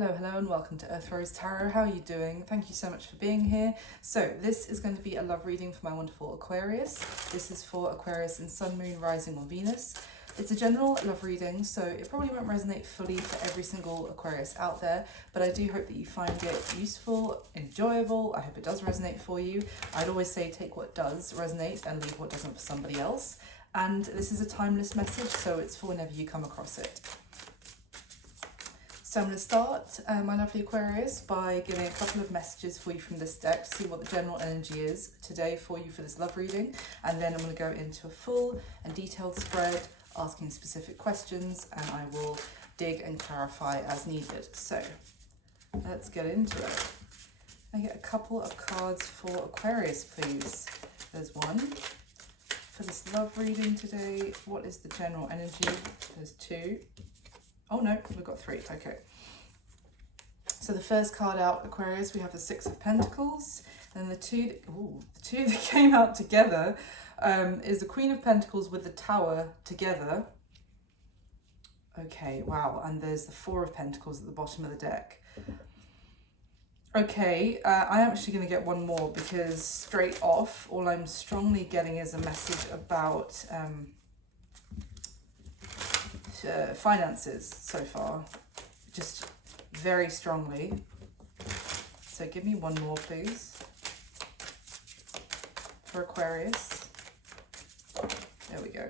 Hello and welcome to Aquarius Tarot. How are you doing? Thank you so much for being here. So this is going to be a love reading for my wonderful Aquarius. This is for Aquarius in Sun, Moon, Rising or Venus. It's a general love reading, so it probably won't resonate fully for every single Aquarius out there, but I do hope that you find it useful, enjoyable. I hope it does resonate for you. I'd always say take what does resonate and leave what doesn't for somebody else. And this is a timeless message, so it's for whenever you come across it. So I'm going to start, my lovely Aquarius, by giving a couple of messages for you from this deck to see what the general energy is today for you for this love reading. And then I'm going to go into a full and detailed spread, asking specific questions, and I will dig and clarify as needed. So let's get into it. I get a couple of cards for Aquarius, please. There's one. For this love reading today, what is the general energy? There's two. Oh no, we've got three, okay. So the first card out, Aquarius, we have the Six of Pentacles, and the two that came out together is the Queen of Pentacles with the Tower together. Okay, wow, and there's the Four of Pentacles at the bottom of the deck. Okay, I'm actually going to get one more because straight off, all I'm strongly getting is a message about finances so far, just very strongly. So give me one more, please, for Aquarius. There we go.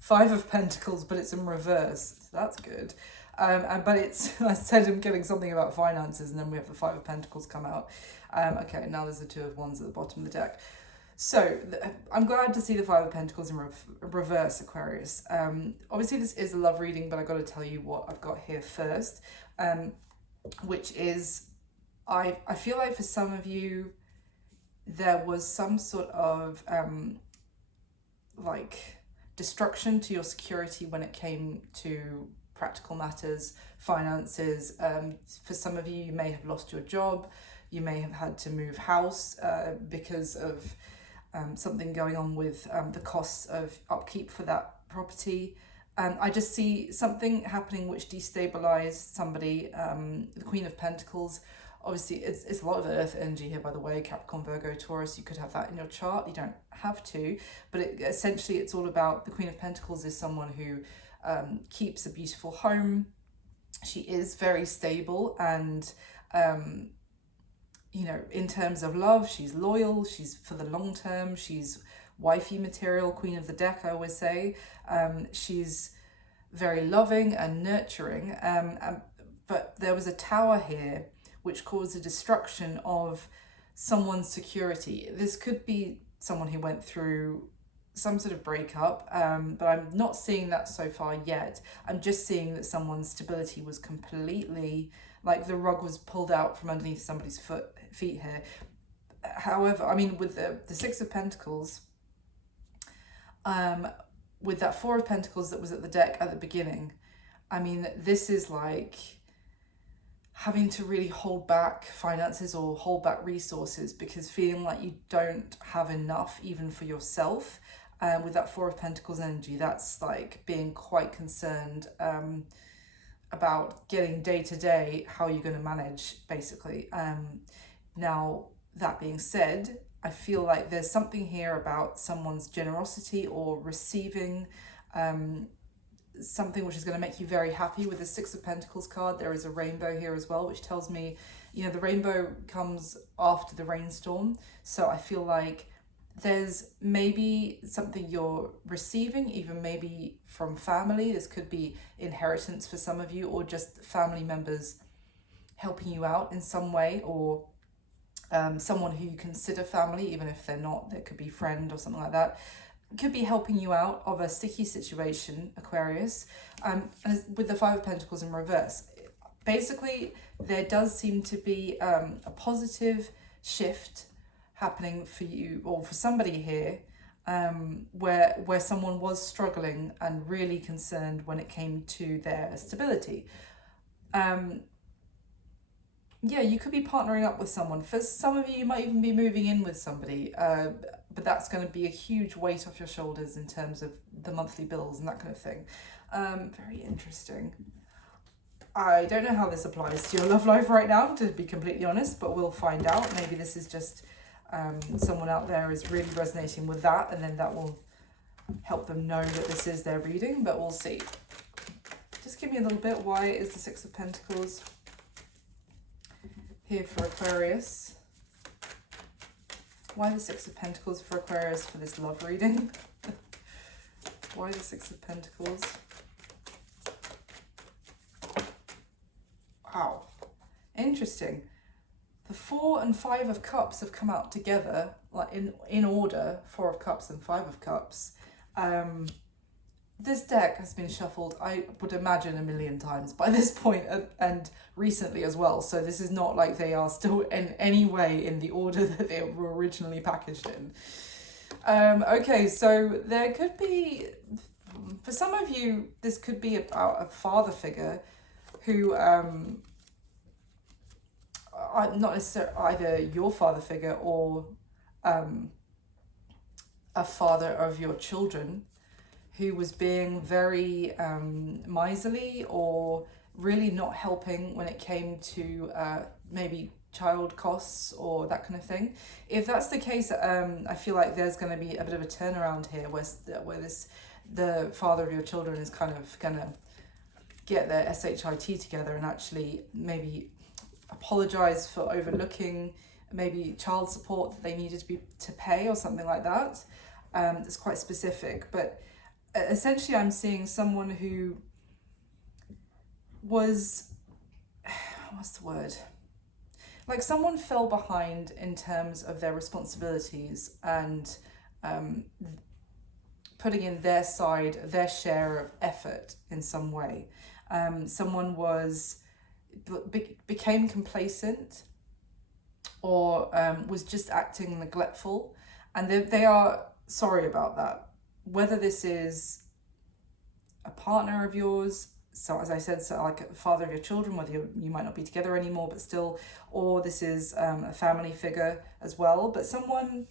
Five of Pentacles, but it's in reverse. So that's good. But it's, I said I'm getting something about finances, and then we have the Five of Pentacles come out. Okay, now there's the Two of Wands at the bottom of the deck. So I'm glad to see the Five of Pentacles in reverse, Aquarius. Obviously this is a love reading, but I've got to tell you what I've got here first, which is I feel like for some of you there was some sort of like destruction to your security when it came to practical matters, finances. For some of you, you may have lost your job, you may have had to move house because of something going on with the costs of upkeep for that property. I just see something happening which destabilized somebody. The Queen of Pentacles, obviously it's a lot of earth energy here, by the way. Capricorn, Virgo, Taurus, you could have that in your chart. You don't have to, but essentially it's all about the Queen of Pentacles is someone who keeps a beautiful home. She is very stable and you know, in terms of love, she's loyal, she's for the long term, she's wifey material, Queen of the Deck, I always say. She's very loving and nurturing, but there was a Tower here which caused the destruction of someone's security. This could be someone who went through some sort of breakup, but I'm not seeing that so far yet. I'm just seeing that someone's stability was completely, like the rug was pulled out from underneath somebody's feet here. However, I mean, with the Six of Pentacles, with that Four of Pentacles that was at the deck at the beginning, I mean, this is like having to really hold back finances or hold back resources because feeling like you don't have enough even for yourself. With that Four of Pentacles energy, that's like being quite concerned about getting day to day, how you're going to manage, basically. Now, that being said, I feel like there's something here about someone's generosity or receiving something which is going to make you very happy. With the Six of Pentacles card, there is a rainbow here as well, which tells me, you know, the rainbow comes after the rainstorm. So I feel like there's maybe something you're receiving, even maybe from family. This could be inheritance for some of you, or just family members helping you out in some way, or someone who you consider family, even if they're not. There could be friend or something like that. Could be helping you out of a sticky situation, Aquarius. With the Five of Pentacles in reverse, basically there does seem to be a positive shift happening for you or for somebody here, where someone was struggling and really concerned when it came to their stability. Yeah, you could be partnering up with someone. For some of you, you might even be moving in with somebody, but that's going to be a huge weight off your shoulders in terms of the monthly bills and that kind of thing. Very interesting. I don't know how this applies to your love life right now, to be completely honest, but we'll find out. Maybe this is just someone out there is really resonating with that, and then that will help them know that this is their reading, but we'll see. Just give me a little bit. Why is the Six of Pentacles here for Aquarius? Why the Six of Pentacles for Aquarius for this love reading? Why the Six of Pentacles? Wow, interesting. The Four and Five of Cups have come out together, like in order. Four of Cups and Five of Cups. This deck has been shuffled, I would imagine, 1,000,000 times by this point, and recently as well. So this is not like they are still in any way in the order that they were originally packaged in. Okay, so there could be, for some of you, this could be about a father figure who, not necessarily either your father figure or a father of your children, who was being very miserly or really not helping when it came to maybe child costs or that kind of thing. If that's the case, I feel like there's going to be a bit of a turnaround here where the father of your children is kind of going to get their SHIT together and actually maybe apologize for overlooking maybe child support that they needed to pay or something like that. It's quite specific, but essentially I'm seeing someone who was, what's the word? Like someone fell behind in terms of their responsibilities and putting in their side, their share of effort in some way. Someone became complacent or was just acting neglectful, and they are sorry about that. Whether this is a partner of yours, so as I said, so like a father of your children, whether you might not be together anymore, but still, or this is a family figure as well, but someone,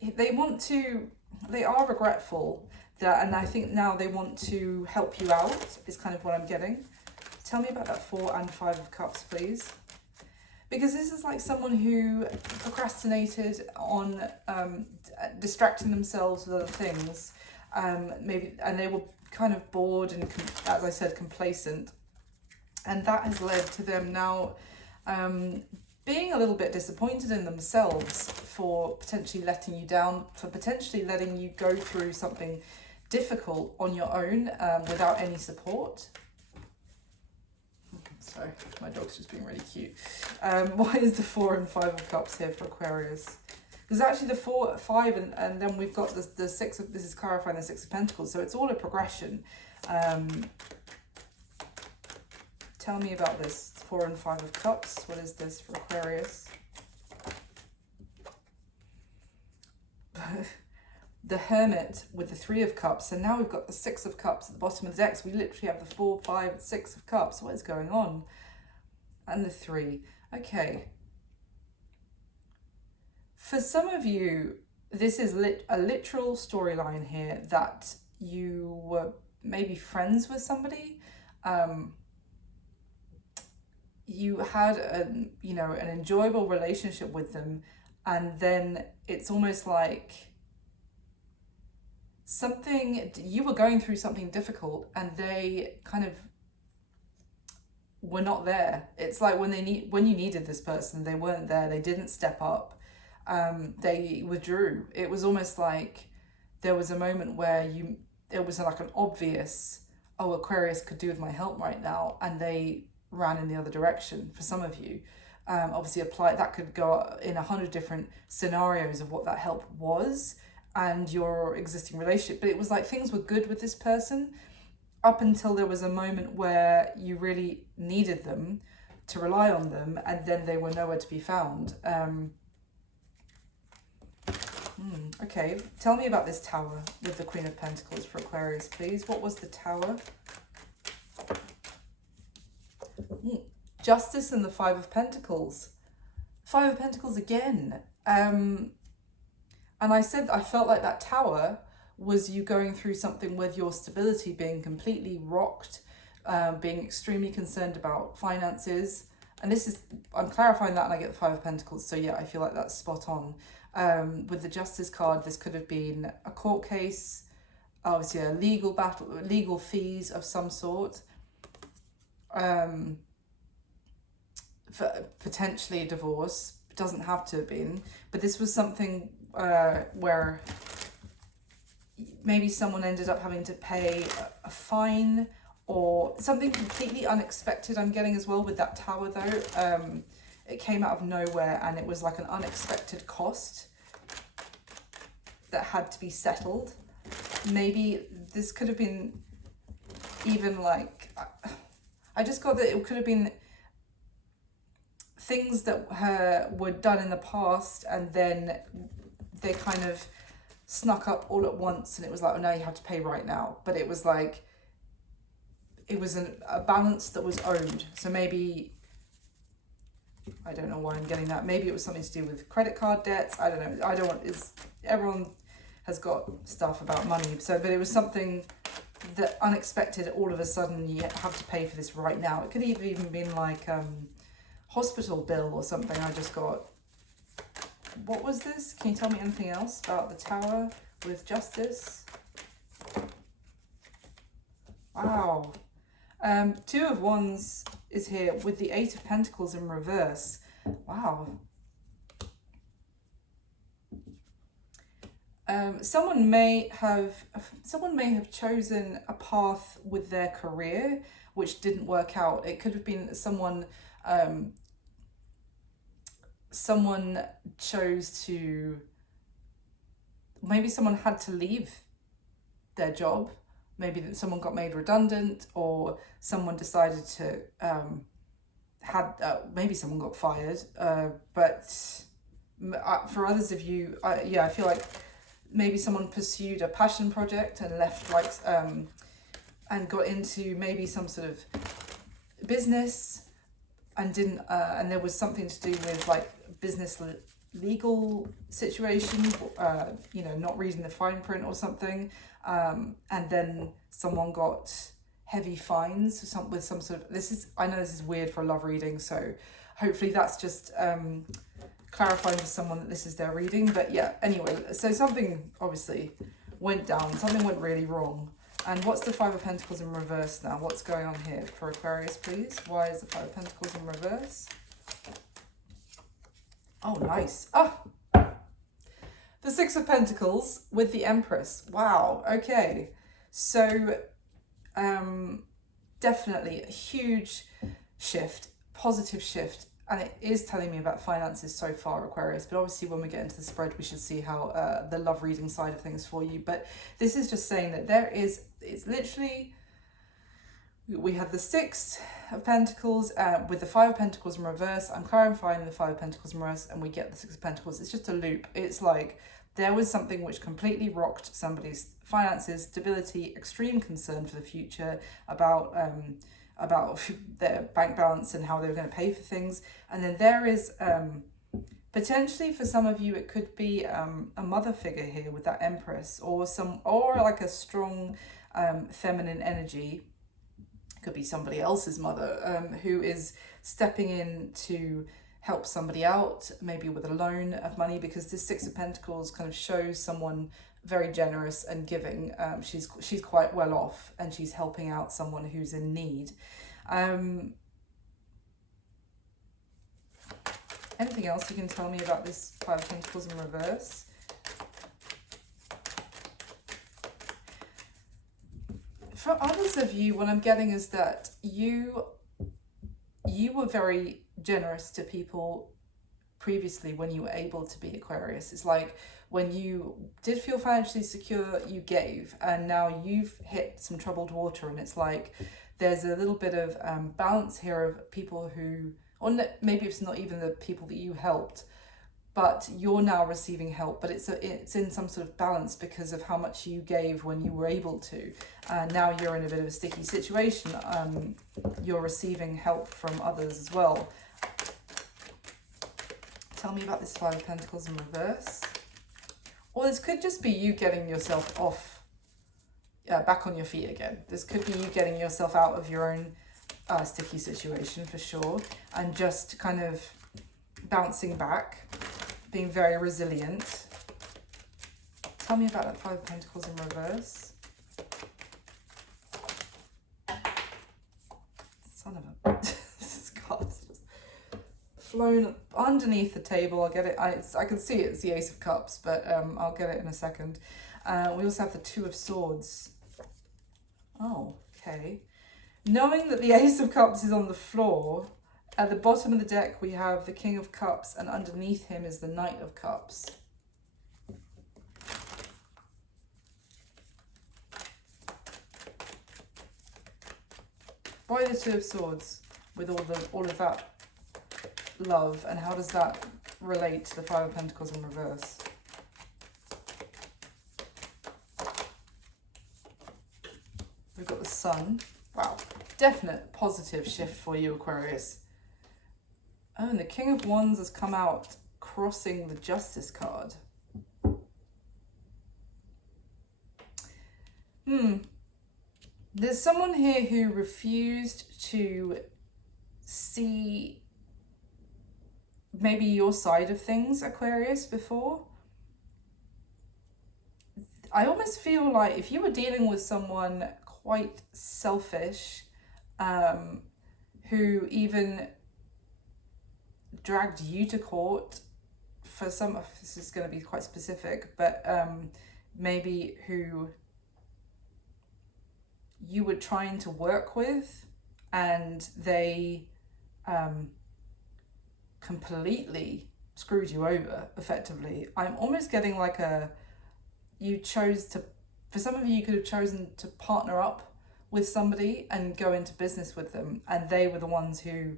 they are regretful that, and I think now they want to help you out, is kind of what I'm getting. Tell me about that Four and Five of Cups, please. Because this is like someone who procrastinated on distracting themselves with other things, maybe, and they were kind of bored and, as I said, complacent, and that has led to them now being a little bit disappointed in themselves for potentially letting you down, for potentially letting you go through something difficult on your own without any support. Sorry, my dog's just being really cute. Why is the Four and Five of Cups here for Aquarius? There's actually the 4, 5, and then we've got the Six of, this is clarifying the Six of Pentacles, so it's all a progression. Tell me about this Four and Five of Cups. What is this for Aquarius? The Hermit with the Three of Cups, and now we've got the Six of Cups at the bottom of the deck, so we literally have the 4, 5, 6 of Cups. What is going on? And the 3. Okay. For some of you, this is a literal storyline here that you were maybe friends with somebody. You had an enjoyable relationship with them, and then it's almost like you were going through something difficult and they kind of were not there. It's like when you needed this person, they weren't there. They didn't step up. They withdrew. It was almost like there was a moment where it was like an obvious, oh, Aquarius could do with my help right now, and they ran in the other direction. For some of you, obviously that could go in 100 different scenarios of what that help was and your existing relationship, but it was like things were good with this person up until there was a moment where you really needed them to rely on them, and then they were nowhere to be found. Okay, tell me about this Tower with the Queen of Pentacles for Aquarius, please. What was the Tower? Justice and the Five of Pentacles. Five of Pentacles again. And I said I felt like that Tower was you going through something with your stability being completely rocked, being extremely concerned about finances. And this is, I'm clarifying that and I get the Five of Pentacles. So yeah, I feel like that's spot on. With the Justice card, this could have been a court case, obviously a legal battle, legal fees of some sort. For potentially a divorce. It doesn't have to have been. But this was something where maybe someone ended up having to pay a fine or something completely unexpected. I'm getting as well with that tower though. It came out of nowhere and it was like an unexpected cost that had to be settled. Maybe this could have been even like, I just got that it could have been things that were done in the past and then they kind of snuck up all at once and it was like, oh, now you have to pay right now. But it was like, it was a balance that was owed. So maybe, I don't know why I'm getting that. Maybe it was something to do with credit card debts. I don't know. I don't want, everyone has got stuff about money. So, but it was something that unexpected, all of a sudden you have to pay for this right now. It could have even been like hospital bill or something. I just got, what was this? Can you tell me anything else about the tower with justice? Wow. Two of Wands is here with the Eight of Pentacles in reverse. Wow. Someone may have chosen a path with their career which didn't work out. It could have been someone someone chose to, maybe someone had to leave their job. Maybe that someone got made redundant, or someone decided to maybe someone got fired. But for others of you, yeah, I feel like maybe someone pursued a passion project and left, like, and got into maybe some sort of business and didn't, and there was something to do with like business legal situation, you know, not reading the fine print or something. And then someone got heavy fines with some sort of, I know this is weird for a love reading, so hopefully that's just clarifying to someone that this is their reading. But yeah, anyway, so something obviously went down, something went really wrong. And what's the Five of Pentacles in reverse now? What's going on here for Aquarius, please? Why is the Five of Pentacles in reverse? Oh, nice. Oh, the Six of Pentacles with the Empress. Wow. Okay. So, definitely a huge shift, positive shift. And it is telling me about finances so far, Aquarius. But obviously when we get into the spread, we should see how the love reading side of things for you. But this is just saying that it's literally, we have the Six of Pentacles with the Five of Pentacles in reverse. I'm clarifying the Five of Pentacles in reverse and we get the Six of Pentacles. It's just a loop. It's like there was something which completely rocked somebody's finances, stability, extreme concern for the future about their bank balance and how they were going to pay for things. And then there is potentially for some of you, it could be a mother figure here with that Empress, or like a strong feminine energy. It could be somebody else's mother who is stepping in to help somebody out, maybe with a loan of money, because this Six of Pentacles kind of shows someone very generous and giving. She's quite well off and she's helping out someone who's in need. Anything else you can tell me about this Five of Pentacles in reverse? For others of you, what I'm getting is that you were very generous to people previously when you were able to be Aquarius. It's like when you did feel financially secure, you gave, and now you've hit some troubled water, and it's like there's a little bit of balance here of people who, or maybe it's not even the people that you helped, but you're now receiving help, but it's in some sort of balance because of how much you gave when you were able to. And now you're in a bit of a sticky situation. You're receiving help from others as well. Tell me about this Five of Pentacles in reverse. Or this could just be you getting yourself off back on your feet again. This could be you getting yourself out of your own sticky situation for sure, and just kind of bouncing back, being very resilient. Tell me about that Five of Pentacles in reverse. Son of a... this card's just flown underneath the table. I'll get it. I can see it's the Ace of Cups, but I'll get it in a second. We also have the Two of Swords. Oh, okay. Knowing that the Ace of Cups is on the floor, at the bottom of the deck we have the King of Cups, and underneath him is the Knight of Cups. Why the Two of Swords with all of that love, and how does that relate to the Five of Pentacles in reverse? We've got the Sun. Wow, definite positive shift for you, Aquarius. Oh, and the King of Wands has come out crossing the Justice card. There's someone here who refused to see maybe your side of things, Aquarius, before. I almost feel like if you were dealing with someone quite selfish, who even dragged you to court for some of this is going to be quite specific, but maybe who you were trying to work with, and they completely screwed you over effectively. I'm almost getting like you chose to, for some of you could have chosen to partner up with somebody and go into business with them, and they were the ones who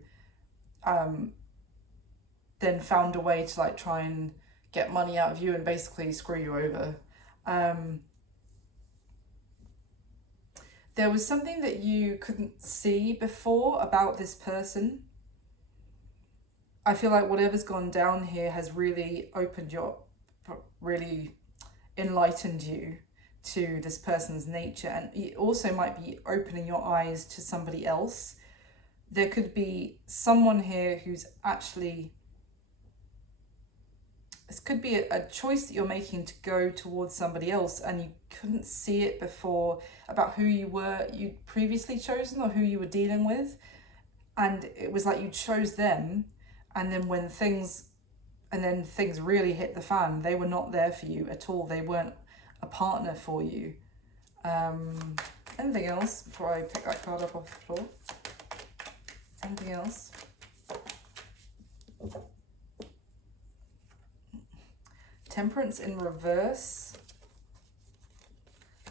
then found a way to like try and get money out of you and basically screw you over. There was something that you couldn't see before about this person. I feel like whatever's gone down here has really really enlightened you to this person's nature, and it also might be opening your eyes to somebody else. There could be someone here who's actually, this could be a choice that you're making to go towards somebody else, and you couldn't see it before about who you'd previously chosen or who you were dealing with, and it was like you chose them, and then when things really hit the fan, they were not there for you at all. They weren't a partner for you. Anything else before I pick that card up off the floor? Anything else? Temperance in reverse.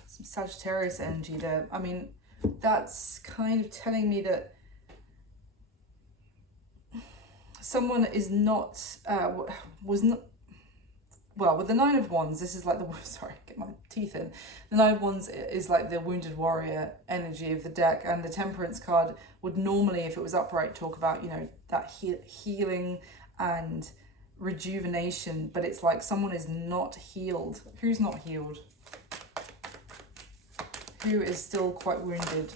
Some Sagittarius energy there. I mean, that's kind of telling me that someone is not, was not, well, with the Nine of Wands, this is like the, sorry, get my teeth in. The Nine of Wands is like the wounded warrior energy of the deck, and the Temperance card would normally, if it was upright, talk about, you know, that healing and rejuvenation, but it's like someone is not healed. Who's not healed? Who is still quite wounded?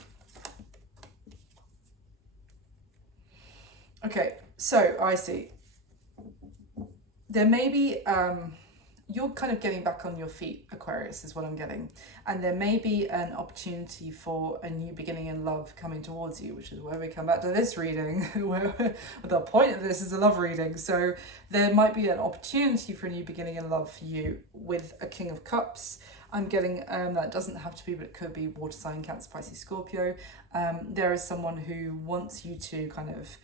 Okay, so I see. There may be, you're kind of getting back on your feet, Aquarius, is what I'm getting. And there may be an opportunity for a new beginning in love coming towards you, which is where we come back to this reading, where the point of this is a love reading. So there might be an opportunity for a new beginning in love for you with a King of Cups. I'm getting, that doesn't have to be, but it could be water sign, Cancer, Pisces, Scorpio. There is someone who wants you to kind of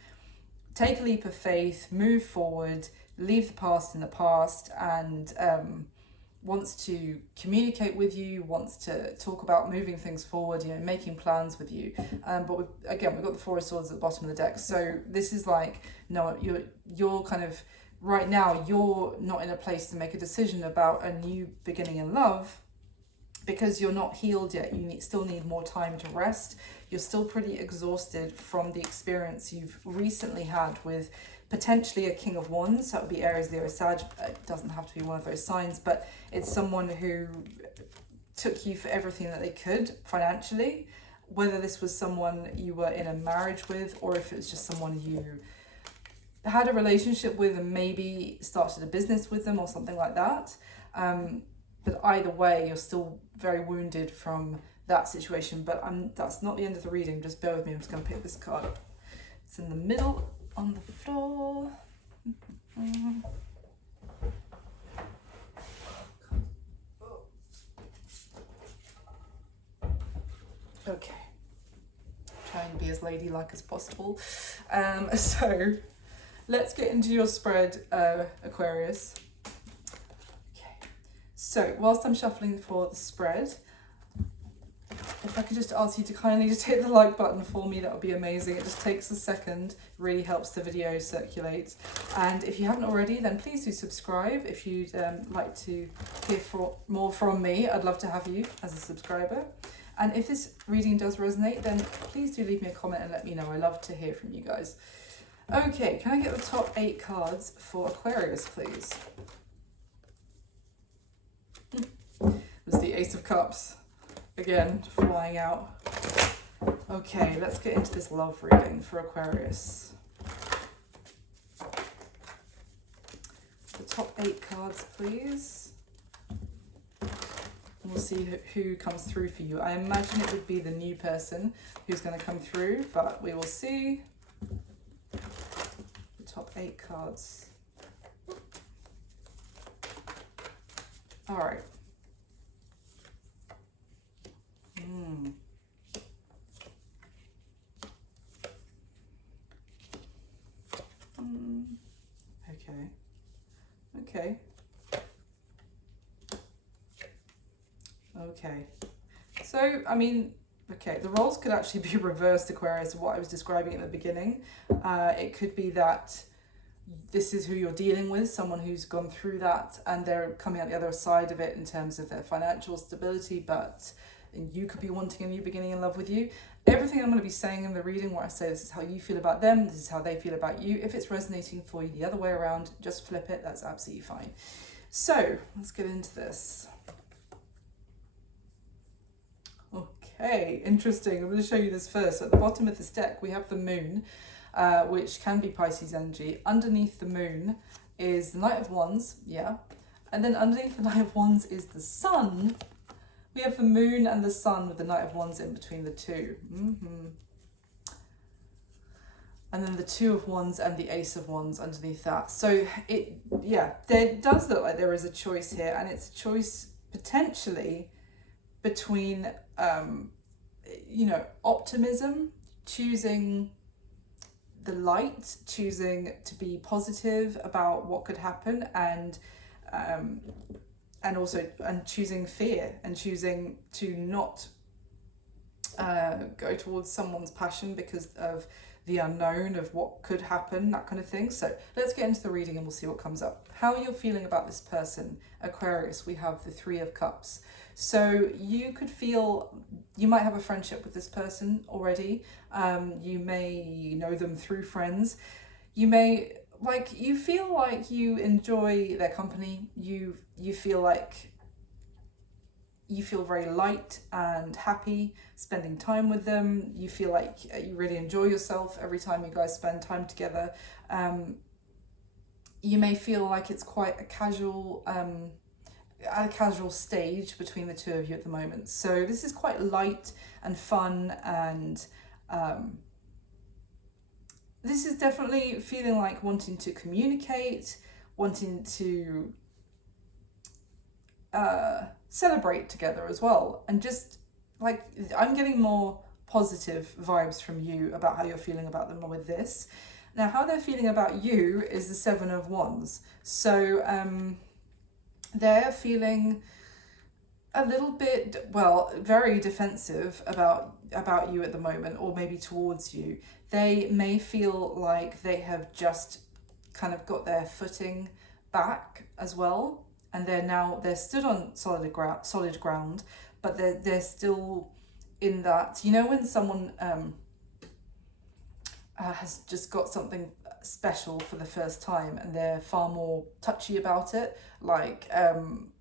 take a leap of faith, move forward, leave the past in the past, and wants to communicate with you, wants to talk about moving things forward, you know, making plans with you. But we've got the Four of Swords at the bottom of the deck. So this is like, no, you're kind of, right now, you're not in a place to make a decision about a new beginning in love because you're not healed yet. You still need more time to rest. You're still pretty exhausted from the experience you've recently had with potentially a King of Wands. That would be Aries, Leo, Sag. It doesn't have to be one of those signs, but it's someone who took you for everything that they could financially, whether this was someone you were in a marriage with, or if it was just someone you had a relationship with and maybe started a business with them or something like that. But either way, you're still very wounded from that situation. But that's not the end of the reading. Just bear with me. I'm just going to pick this card up. It's in the middle on the floor. Okay. Try and be as ladylike as possible. So let's get into your spread, Aquarius. So, whilst I'm shuffling for the spread, if I could just ask you to kindly just hit the like button for me, that would be amazing. It just takes a second, really helps the video circulate. And if you haven't already, then please do subscribe. If you'd like to hear more from me, I'd love to have you as a subscriber. And if this reading does resonate, then please do leave me a comment and let me know. I love to hear from you guys. Okay, can I get the top 8 cards for Aquarius, please? There's the Ace of Cups, again, flying out. Okay, let's get into this love reading for Aquarius. The top 8 cards, please. We'll see who comes through for you. I imagine it would be the new person who's going to come through, but we will see. The top 8 cards. All right. Okay. So, I mean, okay, the roles could actually be reversed, Aquarius, of what I was describing in the beginning. It could be that this is who you're dealing with, someone who's gone through that and they're coming out the other side of it in terms of their financial stability, but you could be wanting a new beginning in love with you. Everything I'm going to be saying in the reading where I say this is how you feel about them, this is how they feel about you. If it's resonating for you the other way around, just flip it. That's absolutely fine. So let's get into this. Okay, interesting. I'm going to show you this first. At the bottom of this deck, we have the moon, which can be Pisces energy. Underneath the moon is the Knight of Wands, yeah. And then underneath the Knight of Wands is the sun. We have the moon and the sun with the Knight of Wands in between the two. And then the Two of Wands and the Ace of Wands underneath that. So there does look like there is a choice here, and it's a choice potentially between, optimism, choosing the light, choosing to be positive about what could happen, and choosing fear and choosing to not go towards someone's passion because of the unknown of what could happen, that kind of thing. So let's get into the reading and we'll see what comes up. How you're feeling about this person, Aquarius, we have the Three of Cups. So you could feel, you might have a friendship with this person already. You may know them through friends. You may, you feel like you enjoy their company. You feel like you feel very light and happy spending time with them. You feel like you really enjoy yourself every time you guys spend time together. You may feel like it's quite a casual stage between the two of you at the moment. So this is quite light and fun, and this is definitely feeling like wanting to communicate, wanting to celebrate together as well. And just like, I'm getting more positive vibes from you about how you're feeling about them with this. Now, how they're feeling about you is the Seven of Wands. So they're feeling a little bit, very defensive about you at the moment, or maybe towards you. They may feel like they have just kind of got their footing back as well, and they're stood on solid ground, but they're still in that, when someone has just got something special for the first time, and they're far more touchy about it. Like,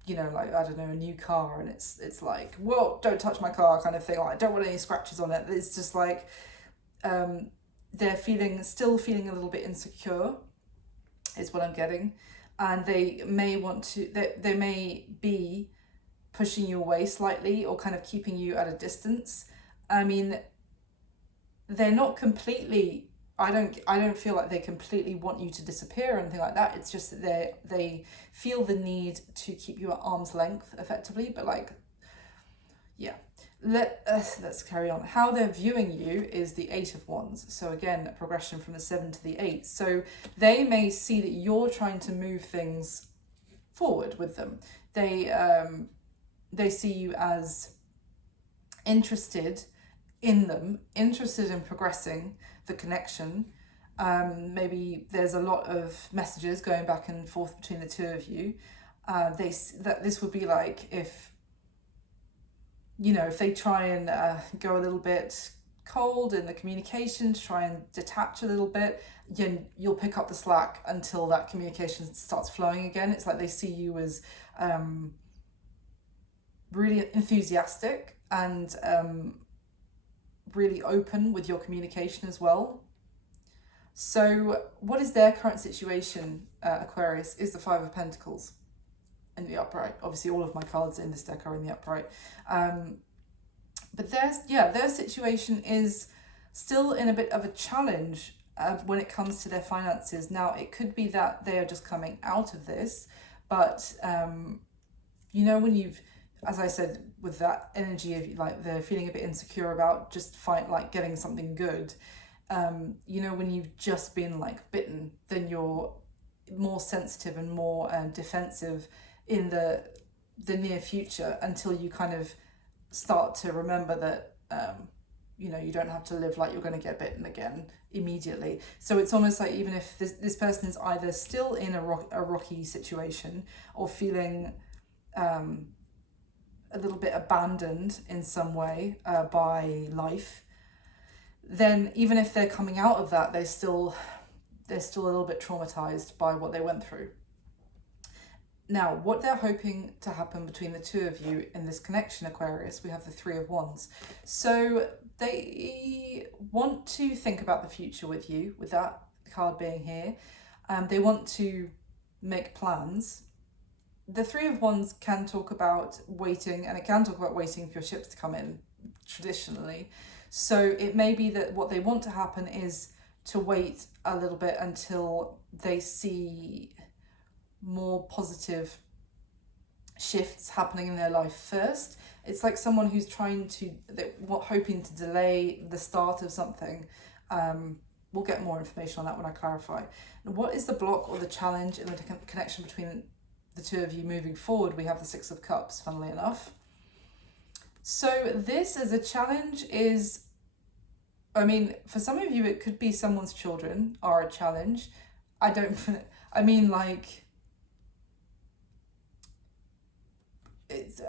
you know, like, I don't know, a new car, and it's like, whoa, don't touch my car kind of thing. Like, I don't want any scratches on it. It's just like, they're still feeling a little bit insecure, is what I'm getting. And they may want to, they may be pushing you away slightly, or kind of keeping you at a distance. I mean, they're not completely, I don't feel like they completely want you to disappear or anything like that. It's just that they feel the need to keep you at arm's length effectively. But like, yeah, let's carry on. How they're viewing you is the 8 of Wands. So again, a progression from the 7 to the 8. So they may see that you're trying to move things forward with them. They see you as interested in them, interested in progressing the connection. Maybe there's a lot of messages going back and forth between the two of you. That this would be like, if, you know, if they try and go a little bit cold in the communication, to try and detach a little bit, you'll pick up the slack until that communication starts flowing again. It's like they see you as really enthusiastic and really open with your communication as well. So what is their current situation, Aquarius, is the 5 of Pentacles in the upright. Obviously all of my cards in this deck are in the upright. But their situation is still in a bit of a challenge when it comes to their finances. Now, it could be that they are just coming out of this, but you know, when you've, as I said, with that energy of like they're feeling a bit insecure about just getting something good, you know, when you've just been like bitten, then you're more sensitive and more defensive in the near future, until you kind of start to remember that you know, you don't have to live like you're going to get bitten again immediately. So it's almost like, even if this person is either still in a rocky situation, or feeling a little bit abandoned in some way by life, then even if they're coming out of that, they're still a little bit traumatized by what they went through. Now, what they're hoping to happen between the two of you in this connection, Aquarius, we have the 3 of Wands. So they want to think about the future with you, with that card being here. They want to make plans. The 3 of Wands can talk about waiting, and it can talk about waiting for your ships to come in, traditionally. So it may be that what they want to happen is to wait a little bit until they see more positive shifts happening in their life first. It's like someone who's hoping to delay the start of something. We'll get more information on that when I clarify. What is the block or the challenge in the connection between the two of you moving forward? We have the 6 of Cups, funnily enough. So this as a challenge is, I mean, for some of you it could be someone's children are a challenge. I mean, like, it's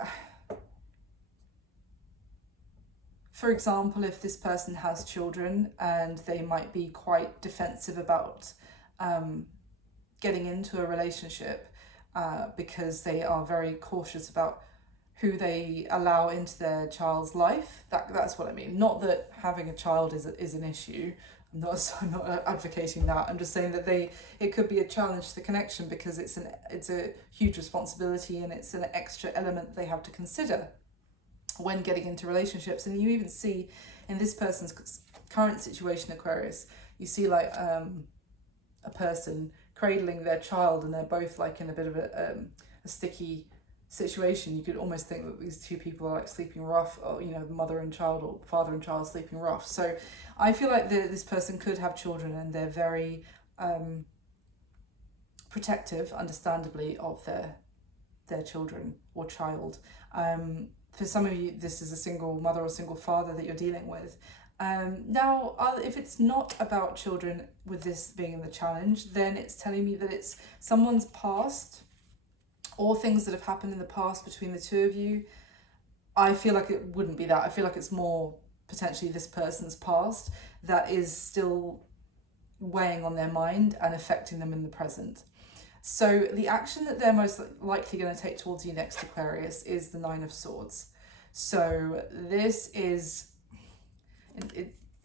for example, if this person has children and they might be quite defensive about getting into a relationship because they are very cautious about who they allow into their child's life. That's what I mean. Not that having a child is an issue. I'm not advocating that. I'm just saying that it could be a challenge to the connection, because it's a huge responsibility, and it's an extra element they have to consider when getting into relationships. And you even see in this person's current situation, Aquarius, you see like a person cradling their child, and they're both like in a bit of a sticky situation. You could almost think that these two people are like sleeping rough, or, you know, mother and child or father and child sleeping rough. So I feel like this person could have children, and they're very protective, understandably, of their children or child. For some of you, this is a single mother or single father that you're dealing with. Now, if it's not about children with this being the challenge, then it's telling me that it's someone's past, or things that have happened in the past between the two of you. I feel like it wouldn't be that. I feel like it's more potentially this person's past that is still weighing on their mind and affecting them in the present. So the action that they're most likely going to take towards you next, Aquarius, is the Nine of Swords. So this is,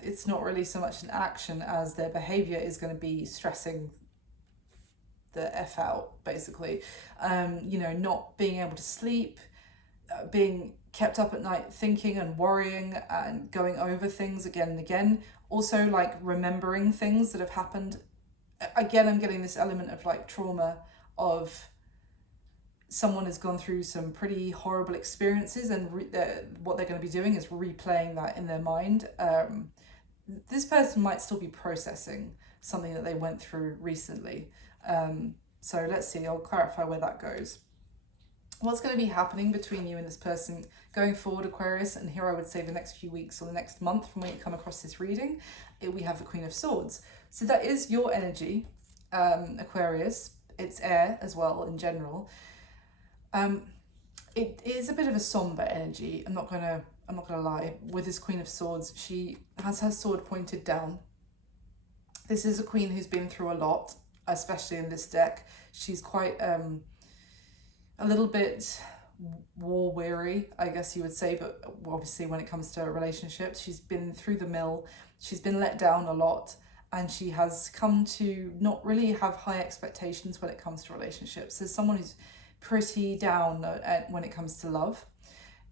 it's not really so much an action as their behavior is going to be stressing the F out, basically. You know, not being able to sleep, being kept up at night thinking and worrying and going over things again and again. Also, like, remembering things that have happened. Again, I'm getting this element of like trauma, of someone has gone through some pretty horrible experiences, and what they're going to be doing is replaying that in their mind. This person might still be processing something that they went through recently. So let's see, I'll clarify where that goes. What's going to be happening between you and this person going forward, Aquarius? And here I would say the next few weeks or the next month from when you come across this reading, we have the Queen of Swords. So that is your energy, Aquarius. It's air as well in general. It is a bit of a somber energy. I'm not gonna lie. With this Queen of Swords, she has her sword pointed down. This is a queen who's been through a lot, especially in this deck. She's quite a little bit war weary, I guess you would say, but obviously when it comes to relationships, she's been through the mill. She's been let down a lot, and she has come to not really have high expectations when it comes to relationships. There's someone who's pretty down when it comes to love.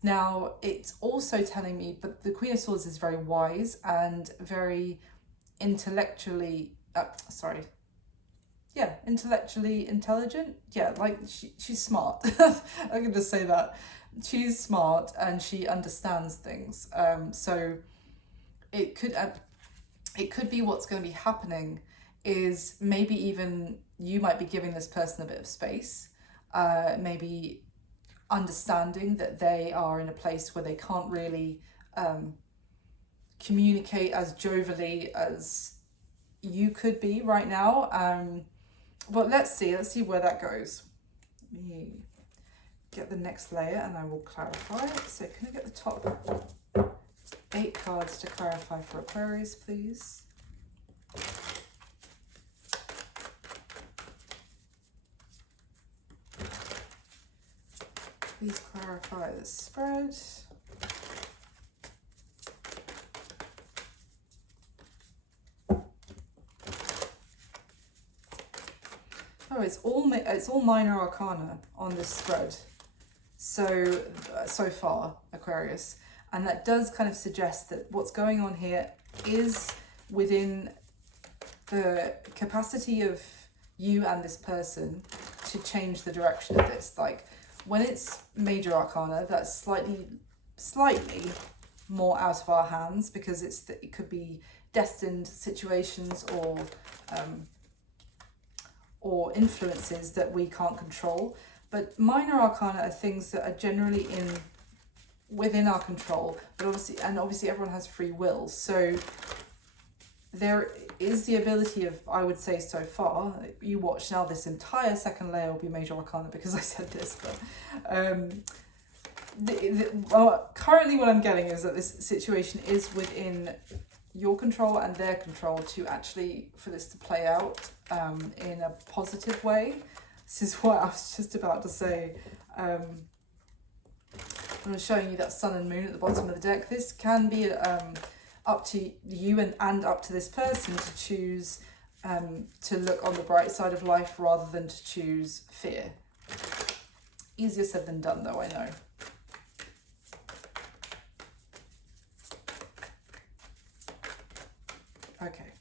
Now, it's also telling me, but the Queen of Swords is very wise and very intellectually intelligent. Yeah, like she's smart. I can just say that. She's smart and she understands things. So it could be what's going to be happening is maybe even you might be giving this person a bit of space, maybe understanding that they are in a place where they can't really communicate as jovially as you could be right now. But let's see where that goes. Let me get the next layer and I will clarify. So can I get the top 8 cards to clarify for Aquarius, please? Please clarify the spread. Oh, it's all minor arcana on this spread. So far, Aquarius. And that does kind of suggest that what's going on here is within the capacity of you and this person to change the direction of this. Like, when it's major arcana, that's slightly more out of our hands, because it could be destined situations or influences that we can't control. But minor arcana are things that are generally within our control, but obviously everyone has free will. So there is the ability of, I would say so far, you watch now, this entire second layer will be major arcana because I said this, but currently what I'm getting is that this situation is within your control and their control to actually, for this to play out in a positive way. This is what I was just about to say. I'm showing you that sun and moon at the bottom of the deck. This can be up to you and up to this person to choose to look on the bright side of life rather than to choose fear. Easier said than done, though, I know. Okay.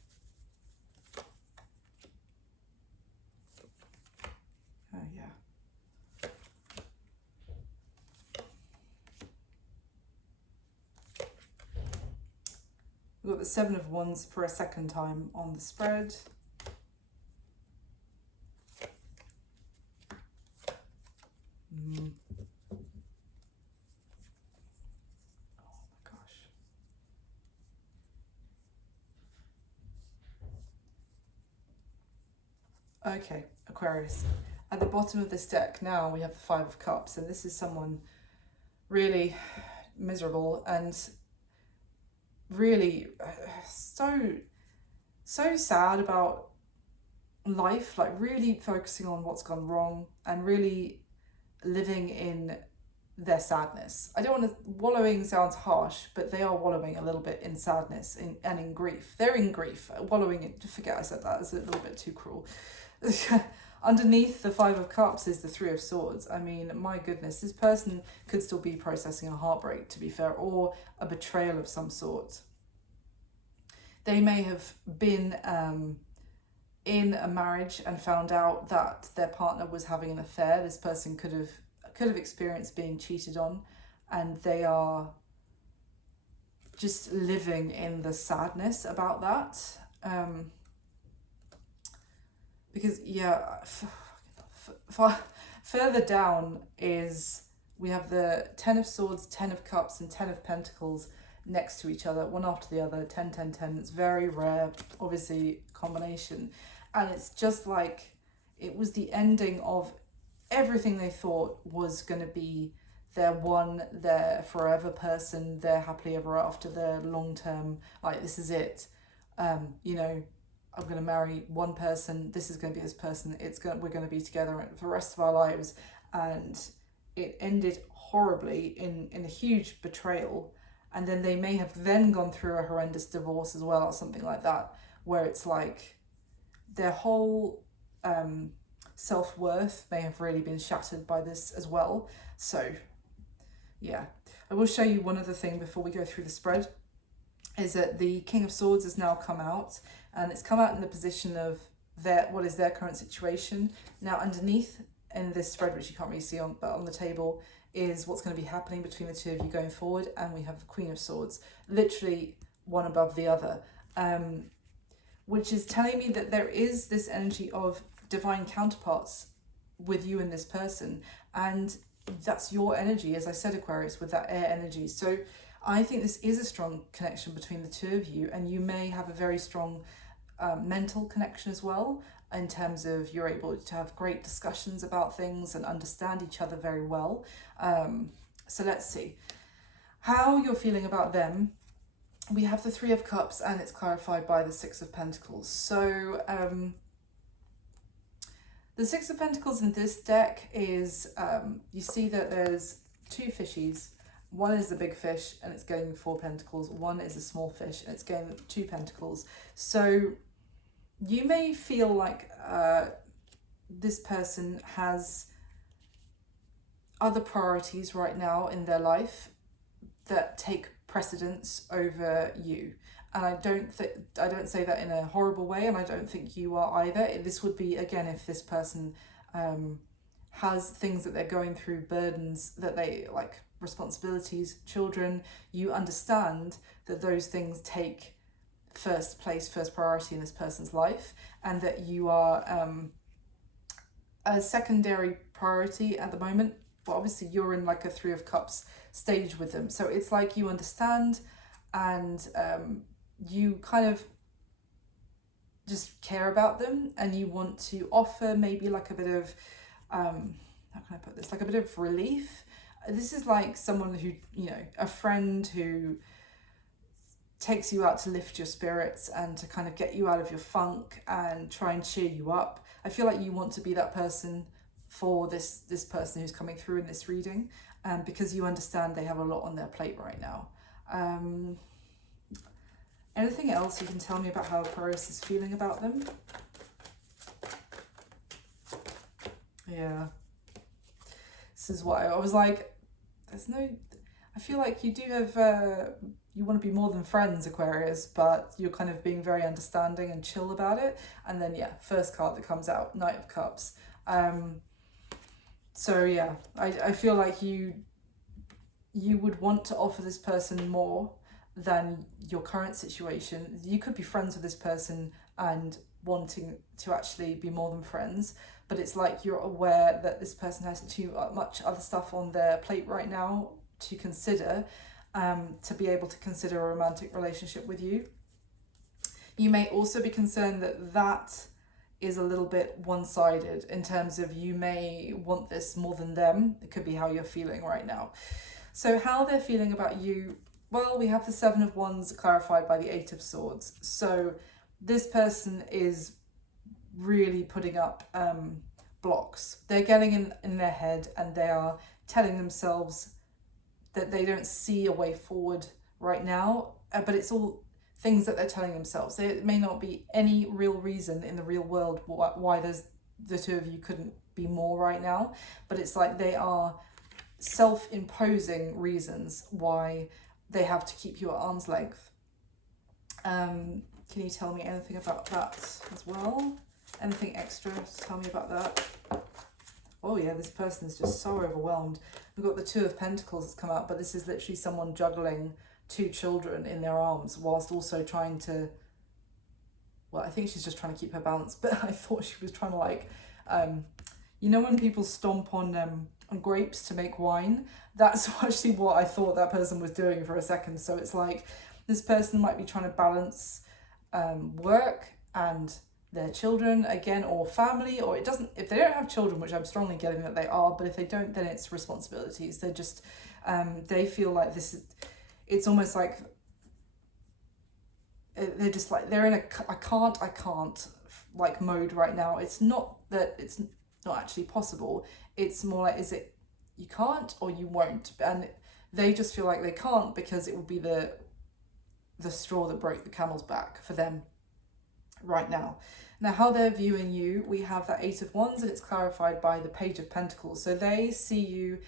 Oh, yeah. We've got the Seven of Wands for a second time on the spread. Oh my gosh. Okay, Aquarius. At the bottom of this deck now we have the Five of Cups, and this is someone really miserable and really so so sad about life, like really focusing on what's gone wrong and really living in their sadness. I don't want to, wallowing sounds harsh, but they are wallowing a little bit in sadness and in grief. They're in grief. Wallowing in, forget I said that, it's a little bit too cruel. Underneath the Five of Cups is the Three of Swords. I mean, my goodness, this person could still be processing a heartbreak, to be fair, or a betrayal of some sort. They may have been in a marriage and found out that their partner was having an affair. This person could have experienced being cheated on, and they are just living in the sadness about that. Because yeah, further down is we have the Ten of Swords, Ten of Cups, and Ten of Pentacles next to each other, one after the other, 10, 10, 10. It's very rare, obviously, combination. And it's just like, it was the ending of everything they thought was going to be their one, their forever person, their happily ever after, their long term, like, this is it. You know, I'm going to marry one person, this is going to be this person, we're going to be together for the rest of our lives. And it ended horribly in a huge betrayal. And then they may have then gone through a horrendous divorce as well, or something like that, where it's like their whole self-worth may have really been shattered by this as well. So yeah, I will show you one other thing before we go through the spread, is that the King of Swords has now come out, and it's come out in the position of what is their current situation. Now underneath in this spread, which you can't really see on the table, is what's going to be happening between the two of you going forward. And we have the Queen of Swords, literally one above the other, which is telling me that there is this energy of divine counterparts with you and this person, and that's your energy, as I said, Aquarius, with that air energy. So I think this is a strong connection between the two of you, and you may have a very strong mental connection as well, in terms of you're able to have great discussions about things and understand each other very well. So let's see how you're feeling about them. We have the Three of Cups, and it's clarified by the Six of Pentacles. So the Six of Pentacles in this deck is, you see that there's two fishies. One is the big fish and it's getting 4 pentacles. One is a small fish and it's getting 2 pentacles. So you may feel like this person has other priorities right now in their life that take precedence over you. And I don't say that in a horrible way, and I don't think you are either. This would be, again, if this person has things that they're going through, burdens that they like, responsibilities, children, you understand that those things take first priority in this person's life, and that you are a secondary priority at the moment. But obviously you're in like a Three of Cups stage with them, so it's like you understand, and you kind of just care about them, and you want to offer maybe like a bit of how can I put this, like a bit of relief. This is like someone who, you know, a friend who takes you out to lift your spirits and to kind of get you out of your funk and try and cheer you up. I feel like you want to be that person for this person who's coming through in this reading, because you understand they have a lot on their plate right now. Anything else you can tell me about how Aquarius is feeling about them? Yeah. This is why I was like, I feel like you do have, you want to be more than friends, Aquarius, but you're kind of being very understanding and chill about it. And then, yeah, first card that comes out, Knight of Cups. So yeah, I feel like you would want to offer this person more than your current situation. You could be friends with this person and wanting to actually be more than friends, but it's like you're aware that this person has too much other stuff on their plate right now to consider, to be able to consider a romantic relationship with you. You may also be concerned that that is a little bit one-sided, in terms of you may want this more than them. It could be how you're feeling right now. So how they're feeling about you, well, we have the Seven of Wands clarified by the Eight of Swords. So this person is really putting up blocks. They're getting in their head, and they are telling themselves that they don't see a way forward right now, but it's all things that they're telling themselves. There may not be any real reason in the real world why there's the two of you couldn't be more right now, but it's like they are self-imposing reasons why they have to keep you at arm's length. Can you tell me anything about that as well? Anything extra to tell me about that? Oh yeah, this person is just so overwhelmed. We've got the Two of Pentacles that's come out, but this is literally someone juggling 2 children in their arms whilst also trying to, well, I think she's just trying to keep her balance, but I thought she was trying to like, you know when people stomp on grapes to make wine? That's actually what I thought that person was doing for a second. So it's like this person might be trying to balance work and their children again, or family, or it doesn't, if they don't have children, which I'm strongly getting that they are, but if they don't, then it's responsibilities. They're just, they feel like this is, it's almost like, they're just like, they're in a I can't like mode right now. It's not that it's not actually possible. It's more like, is it you can't or you won't? And they just feel like they can't because it would be the straw that broke the camel's back for them right now. Now, how they're viewing you, we have that Eight of Wands, and it's clarified by the Page of Pentacles. So they see you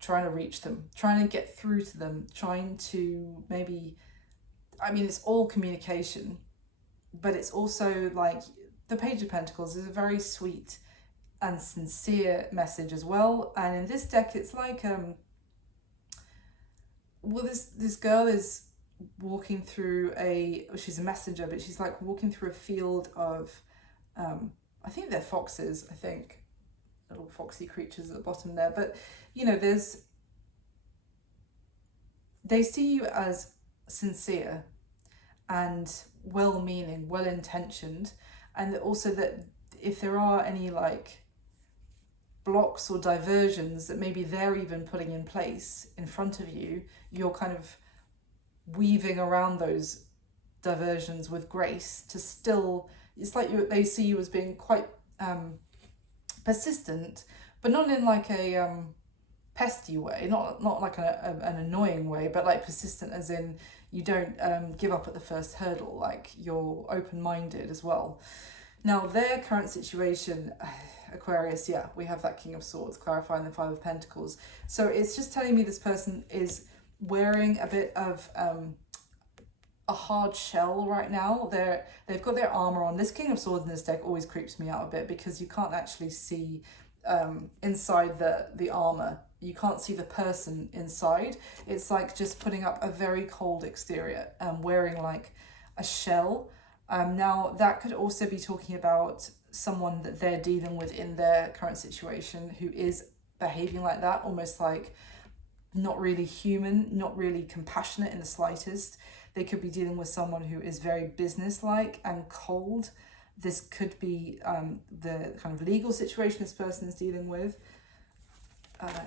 trying to reach them, trying to get through to them, trying to maybe, I mean, it's all communication, but it's also like the Page of Pentacles is a very sweet and sincere message as well. And in this deck, it's like, well, this girl is walking through she's a messenger, but she's like walking through a field of, I think they're foxes, I think, little foxy creatures at the bottom there. But, you know, they see you as sincere and well-meaning, well-intentioned, and also that if there are any like blocks or diversions that maybe they're even putting in place in front of you, you're kind of weaving around those diversions with grace to still, it's like they see you as being quite persistent, but not in like a pesty way, not like an annoying way, but like persistent as in you don't give up at the first hurdle, like you're open-minded as well. Now, their current situation, Aquarius, yeah, we have that King of Swords clarifying the Five of Pentacles. So it's just telling me this person is wearing a bit of a hard shell right now. They've got their armor on. This King of Swords in this deck always creeps me out a bit because you can't actually see inside the armor. You can't see the person inside. It's like just putting up a very cold exterior, wearing like a shell. Now, that could also be talking about someone that they're dealing with in their current situation who is behaving like that, almost like not really human, not really compassionate in the slightest. They could be dealing with someone who is very businesslike and cold. This could be the kind of legal situation this person is dealing with.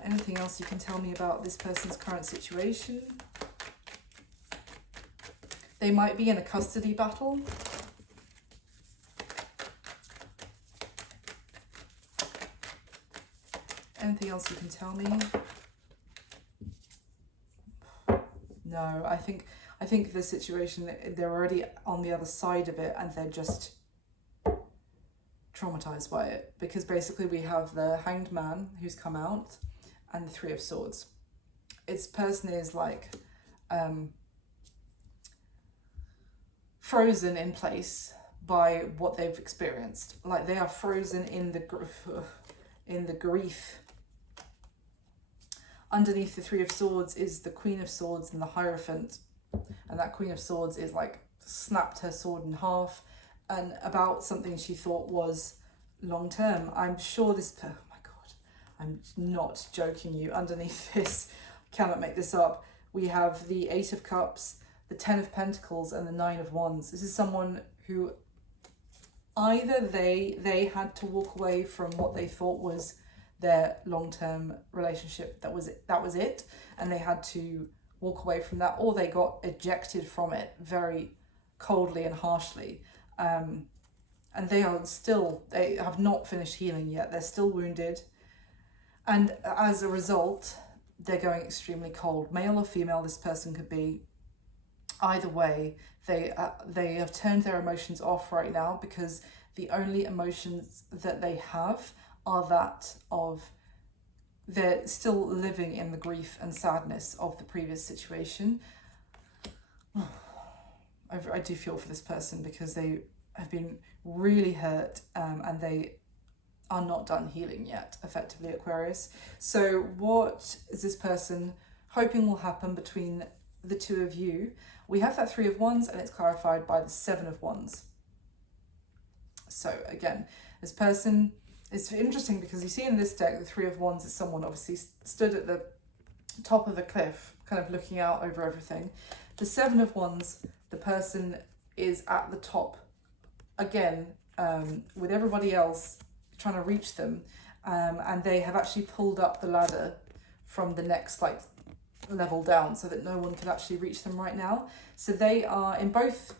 Anything else you can tell me about this person's current situation? They might be in a custody battle. Anything else you can tell me? No, I think the situation, they're already on the other side of it and they're just traumatized by it, because basically we have the Hanged Man who's come out and the Three of Swords. This person is like frozen in place by what they've experienced. Like they are frozen in the grief. Underneath the Three of Swords is the Queen of Swords and the Hierophant. And that Queen of Swords is like snapped her sword in half and about something she thought was long term. I'm sure this, oh my God, I'm not joking you. Underneath this, cannot make this up, we have the Eight of Cups, the Ten of Pentacles and the Nine of Wands. This is someone who either they had to walk away from what they thought was their long-term relationship, that was it, and they had to walk away from that, or they got ejected from it very coldly and harshly. And they have not finished healing yet. They're still wounded. And as a result, they're going extremely cold. Male or female, this person could be. Either way, they have turned their emotions off right now, because the only emotions that they have are that of, they're still living in the grief and sadness of the previous situation. I do feel for this person, because they have been really hurt, and they are not done healing yet, effectively, Aquarius. So what is this person hoping will happen between the two of you? We have that Three of Wands, and it's clarified by the Seven of Wands. So again, this person, it's interesting because you see in this deck, the Three of Wands is someone obviously stood at the top of the cliff, kind of looking out over everything. The Seven of Wands, the person is at the top again, with everybody else trying to reach them, and they have actually pulled up the ladder from the next level down, so that no one can actually reach them right now. So they are in both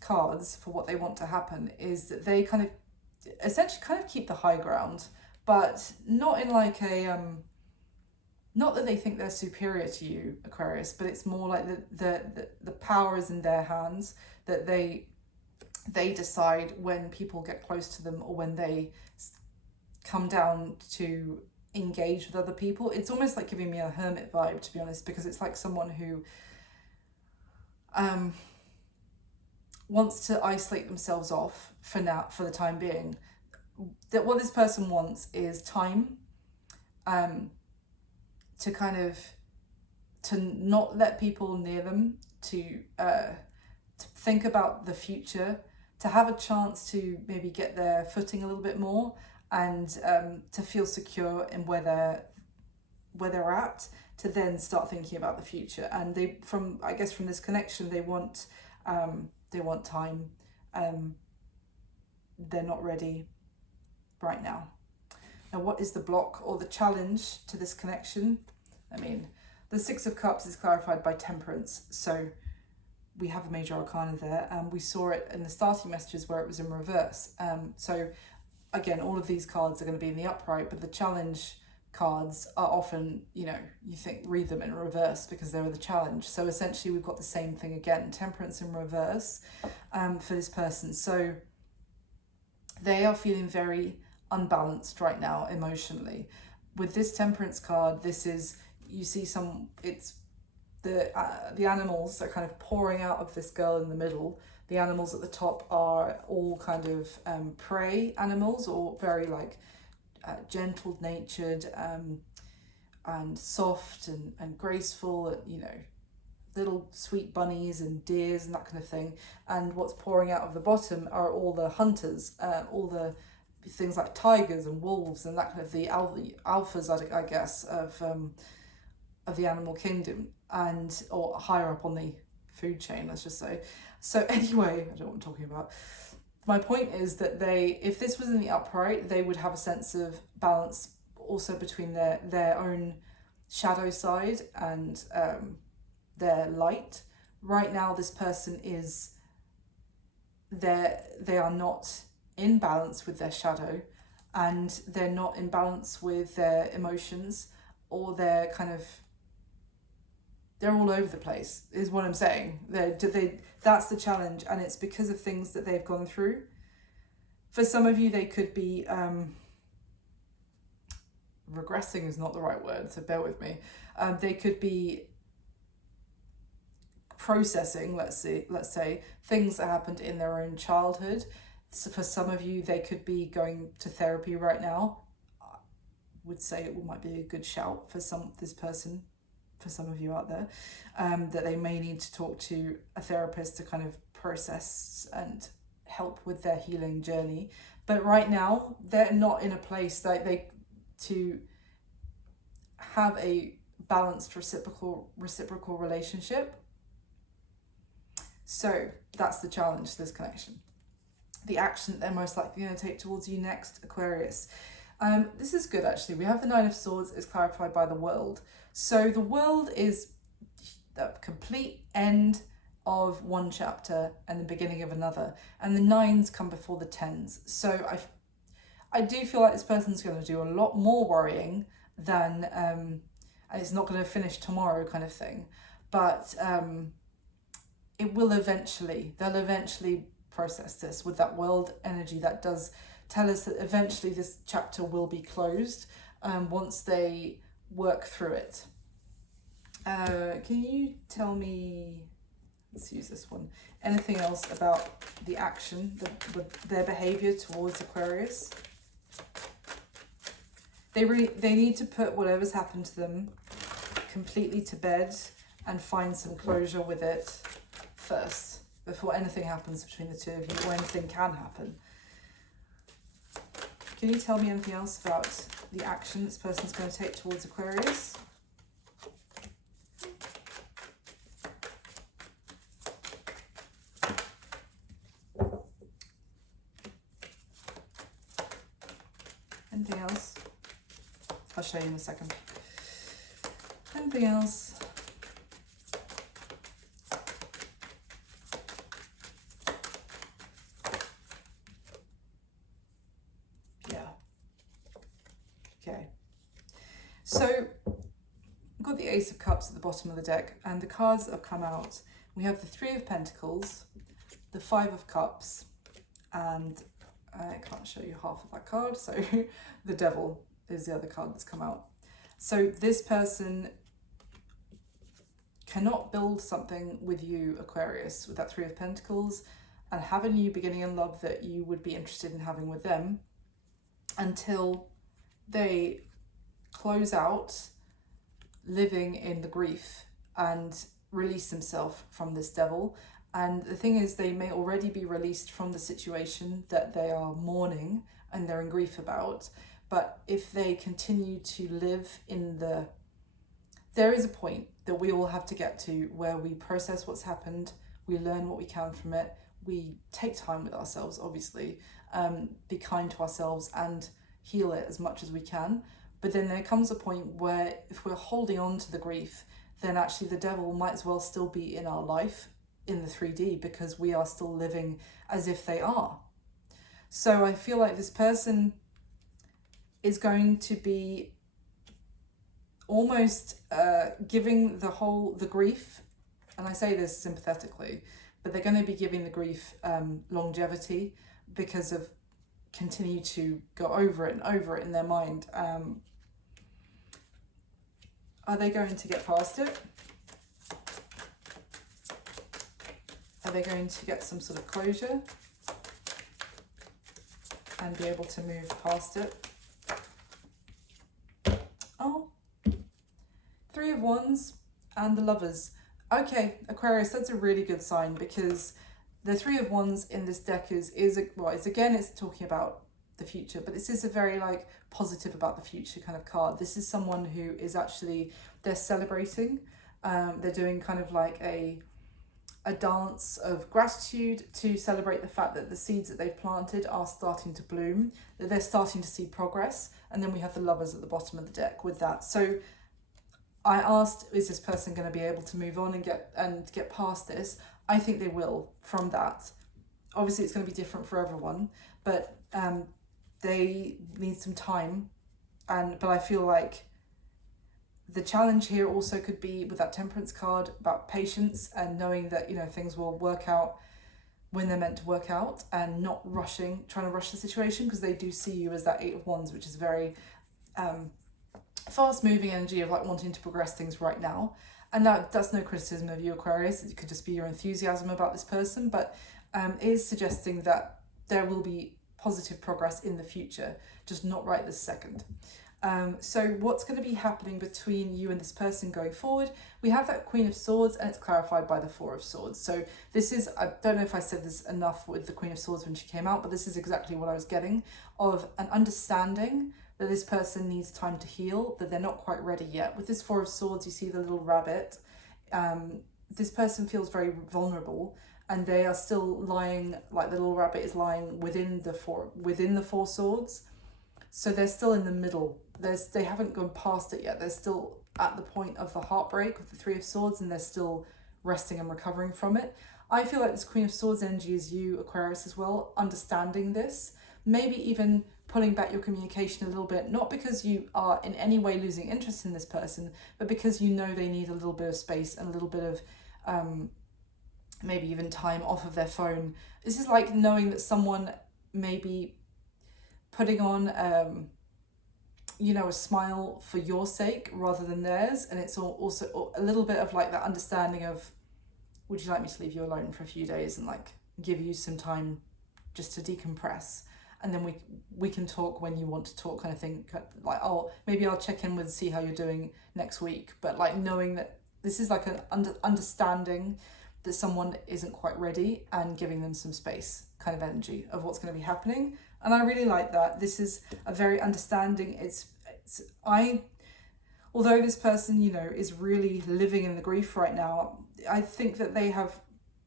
cards. For what they want to happen is that they kind of essentially keep the high ground, but not in like a not that they think they're superior to you, Aquarius, but it's more like the power is in their hands, that they decide when people get close to them, or when they come down to engage with other people. It's almost like giving me a hermit vibe, to be honest, because it's like someone who wants to isolate themselves off for the time being. That what this person wants is time, to not let people near them, to think about the future, to have a chance to maybe get their footing a little bit more, and to feel secure in where they're at, to then start thinking about the future. And from this connection, they want time. They're not ready right now. Now, what is the block or the challenge to this connection? I mean, the Six of Cups is clarified by Temperance, so we have a major arcana there, and we saw it in the starting messages where it was in reverse. So again, all of these cards are going to be in the upright, but the challenge cards are often, you think, read them in reverse because they're the challenge. So essentially we've got the same thing again, Temperance in reverse, for this person. So they are feeling very unbalanced right now emotionally. With this Temperance card, this is, you see it's the animals are kind of pouring out of this girl in the middle. The animals at the top are all kind of prey animals, or very gentle natured, and soft and graceful, little sweet bunnies and deers and that kind of thing. And what's pouring out of the bottom are all the hunters, all the things like tigers and wolves and that kind of the alphas, I guess, of the animal kingdom, or higher up on the food chain, let's just say. So anyway, I don't know what I'm talking about. My point is that if this was in the upright, they would have a sense of balance also between their own shadow side and their light. Right now, this person they are not in balance with their shadow, and they're not in balance with their emotions, or they're all over the place, is what I'm saying. That's the challenge, and it's because of things that they've gone through. For some of you, they could be regressing is not the right word, so bear with me. They could be processing, let's say, things that happened in their own childhood. So for some of you, they could be going to therapy right now. I would say it might be a good shout for this person. For some of you out there, that they may need to talk to a therapist to kind of process and help with their healing journey. But right now, they're not in a place to have a balanced reciprocal relationship. So that's the challenge to this connection. The action that they're most likely going to take towards you next, Aquarius. This is good, actually. We have the Nine of Swords is clarified by the World. So the World is a complete end of one chapter and the beginning of another, and the 9s come before the 10s. So I do feel like this person's going to do a lot more worrying than and it's not going to finish tomorrow kind of thing, but it will eventually, they'll eventually process this with that world energy that does tell us that eventually this chapter will be closed once they work through it. Can you tell me, let's use this one, anything else about the action, their behavior towards Aquarius? They need to put whatever's happened to them completely to bed and find some closure with it first before anything happens between the two of you, or anything can happen. Can you tell me anything else about the action this person's going to take towards Aquarius? Anything else? I'll show you in a second. Anything else? Yeah. Okay. So, we've got the Ace of Cups at the bottom of the deck, and the cards that have come out, we have the Three of Pentacles, the Five of Cups, and I can't show you half of that card, so the Devil is the other card that's come out. So this person cannot build something with you, Aquarius, with that Three of Pentacles, and have a new beginning in love that you would be interested in having with them until they close out living in the grief and release themselves from this devil. And the thing is, they may already be released from the situation that they are mourning and they're in grief about. But if they continue to live in the... There is a point that we all have to get to where we process what's happened, we learn what we can from it, we take time with ourselves, obviously, be kind to ourselves and heal it as much as we can. But then there comes a point where if we're holding on to the grief, then actually the devil might as well still be in our life in the 3D, because we are still living as if they are. So I feel like this person is going to be almost giving the grief, and I say this sympathetically, but they're going to be giving the grief longevity because of continue to go over it and over it in their mind. Are they going to get past it? Are they going to get some sort of closure and be able to move past it? Oh, Three of Wands and the Lovers. Okay, Aquarius, that's a really good sign, because the Three of Wands in this deck is again, it's talking about the future, but this is a very like positive about the future kind of card. This is someone who is actually, they're celebrating. They're doing kind of like a dance of gratitude to celebrate the fact that the seeds that they've planted are starting to bloom, that they're starting to see progress. And then we have the Lovers at the bottom of the deck with that. So I asked, is this person going to be able to move on and get past this? I think they will from that. Obviously it's going to be different for everyone, but they need some time. But I feel like the challenge here also could be with that Temperance card about patience and knowing that, you know, things will work out when they're meant to work out, and not trying to rush the situation, because they do see you as that Eight of Wands, which is very fast moving energy of like wanting to progress things right now. And that's no criticism of you, Aquarius. It could just be your enthusiasm about this person, but it is suggesting that there will be positive progress in the future, just not right this second. So what's going to be happening between you and this person going forward? We have that Queen of Swords, and it's clarified by the Four of Swords. So this is, I don't know if I said this enough with the Queen of Swords when she came out, but this is exactly what I was getting, of an understanding that this person needs time to heal, that they're not quite ready yet. With this Four of Swords, you see the little rabbit. This person feels very vulnerable, and they are still lying, like the little rabbit is lying within the Four Swords. So they're still in the middle. They haven't gone past it yet. They're still at the point of the heartbreak with the Three of Swords, and they're still resting and recovering from it. I feel like this Queen of Swords energy is you, Aquarius, as well, understanding this, maybe even pulling back your communication a little bit, not because you are in any way losing interest in this person, but because you know they need a little bit of space and a little bit of maybe even time off of their phone. This is like knowing that someone may be putting on you know, a smile for your sake rather than theirs, and it's also a little bit of like that understanding of, would you like me to leave you alone for a few days and like give you some time just to decompress, and then we can talk when you want to talk, kind of thing. Like, oh, maybe I'll check in with, see how you're doing next week, but like knowing that this is like an understanding that someone isn't quite ready and giving them some space kind of energy of what's going to be happening. And I really like that. This is a very understanding. Although this person, you know, is really living in the grief right now, I think that they have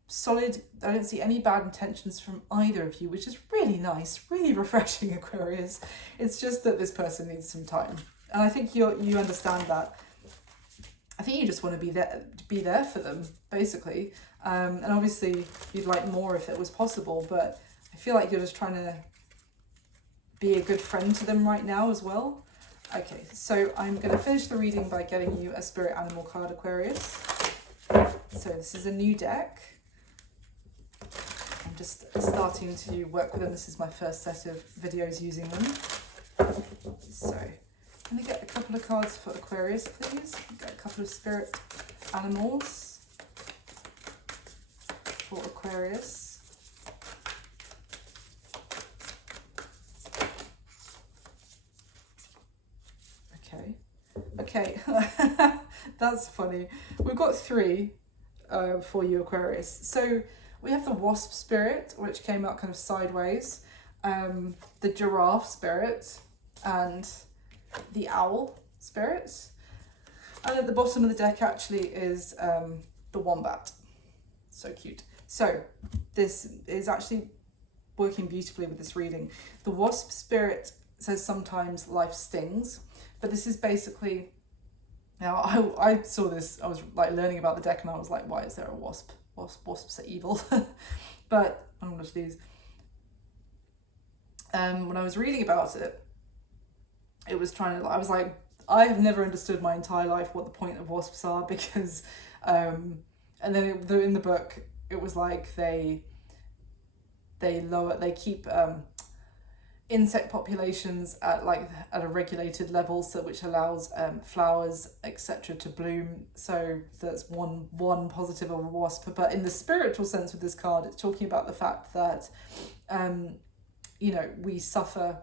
solid, I don't see any bad intentions from either of you, which is really nice, really refreshing, Aquarius. It's just that this person needs some time. And I think you understand that. I think you just want to be there for them, basically. And obviously you'd like more if it was possible, but I feel like you're just trying to be a good friend to them right now as well. Okay, so I'm going to finish the reading by getting you a spirit animal card, Aquarius. So this is a new deck. I'm just starting to work with them. This is my first set of videos using them. So I'm going to get a couple of cards for Aquarius, please. Get a couple of spirit animals for Aquarius. Okay, that's funny. We've got three for you, Aquarius. So we have the wasp spirit, which came out kind of sideways, the giraffe spirit, and the owl spirit. And at the bottom of the deck actually is the wombat. So cute. So this is actually working beautifully with this reading. The wasp spirit says sometimes life stings, but this is basically, now I saw this, I was like learning about the deck and I was like, why is there a wasp? Wasps are evil. But I'm going to these. When I was reading about it, it was I was like, I have never understood my entire life what the point of wasps are, because and then in the book it was like they keep insect populations at a regulated level, so which allows flowers etc to bloom. So that's one positive of a wasp. But in the spiritual sense with this card, it's talking about the fact that you know, we suffer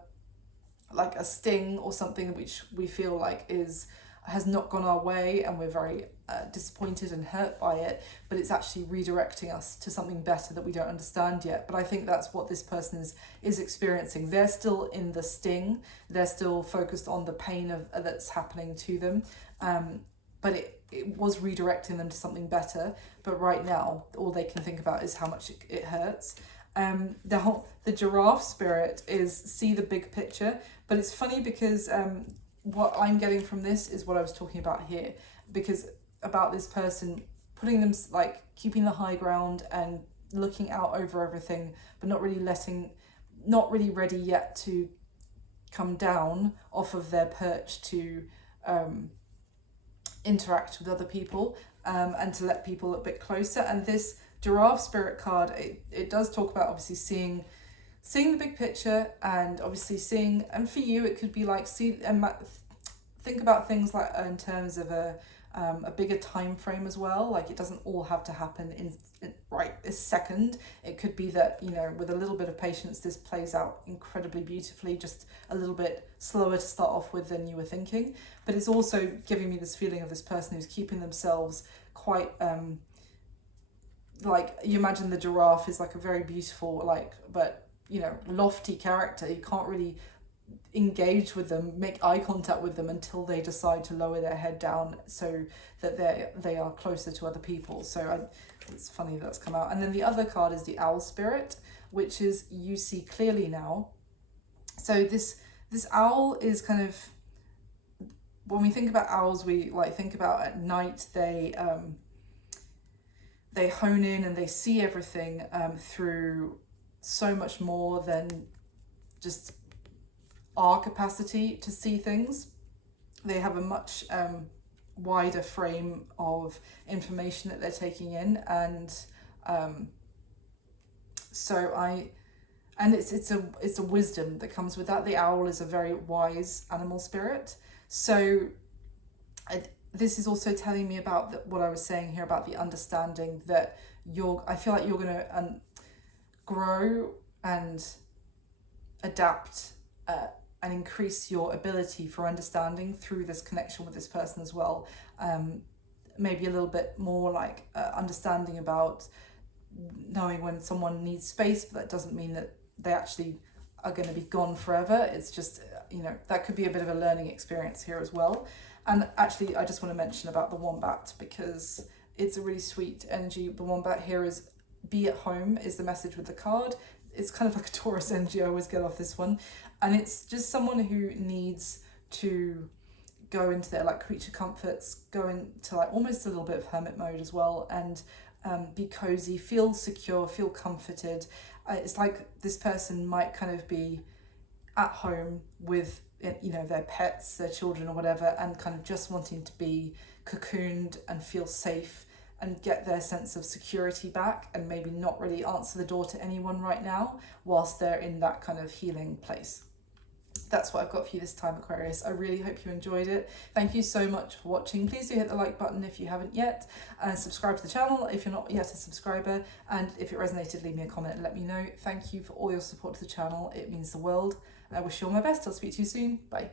like a sting or something which we feel like has not gone our way, and we're very disappointed and hurt by it, but it's actually redirecting us to something better that we don't understand yet. But I think that's what this person is experiencing. They're still in the sting, they're still focused on the pain that's happening to them, but it was redirecting them to something better. But right now all they can think about is how much it hurts. The giraffe spirit is see the big picture, but it's funny because what I'm getting from this is what I was talking about here, because about this person putting them, like, keeping the high ground and looking out over everything, but not really ready yet to come down off of their perch to interact with other people, and to let people a bit closer. And this giraffe spirit card, it does talk about obviously seeing the big picture, and obviously seeing, and for you it could be like think about things like in terms of a bigger time frame as well. Like, it doesn't all have to happen in right this second. It could be that, you know, with a little bit of patience this plays out incredibly beautifully, just a little bit slower to start off with than you were thinking. But it's also giving me this feeling of this person who's keeping themselves quite like, you imagine the giraffe is like a very beautiful, like, but, you know, lofty character. You can't really engage with them, make eye contact with them until they decide to lower their head down so that they are closer to other people. So it's funny that's come out. And then the other card is the owl spirit, which is you see clearly now. So this owl is kind of, when we think about owls, we like think about at night they hone in and they see everything through so much more than just our capacity to see things. They have a much wider frame of information that they're taking in, and it's a wisdom that comes with that. The owl is a very wise animal spirit. So this is also telling me about what I was saying here about the understanding that I feel like you're going to grow and adapt and increase your ability for understanding through this connection with this person as well. Maybe a little bit more like understanding about knowing when someone needs space, but that doesn't mean that they actually are going to be gone forever. It's just, that could be a bit of a learning experience here as well. And actually, I just want to mention about the wombat, because it's a really sweet energy. The wombat here is be at home is the message with the card. It's kind of like a Taurus energy. I always get off this one. And it's just someone who needs to go into their like creature comforts, go into like almost a little bit of hermit mode as well, and be cozy, feel secure, feel comforted. It's like this person might kind of be at home with their pets, their children or whatever, and kind of just wanting to be cocooned and feel safe and get their sense of security back, and maybe not really answer the door to anyone right now whilst they're in that kind of healing place. That's what I've got for you this time, Aquarius. I really hope you enjoyed it. Thank you so much for watching. Please do hit the like button if you haven't yet, and subscribe to the channel if you're not yet a subscriber. And if it resonated, leave me a comment and let me know. Thank you for all your support to the channel. It means the world. I wish you all my best. I'll speak to you soon. Bye.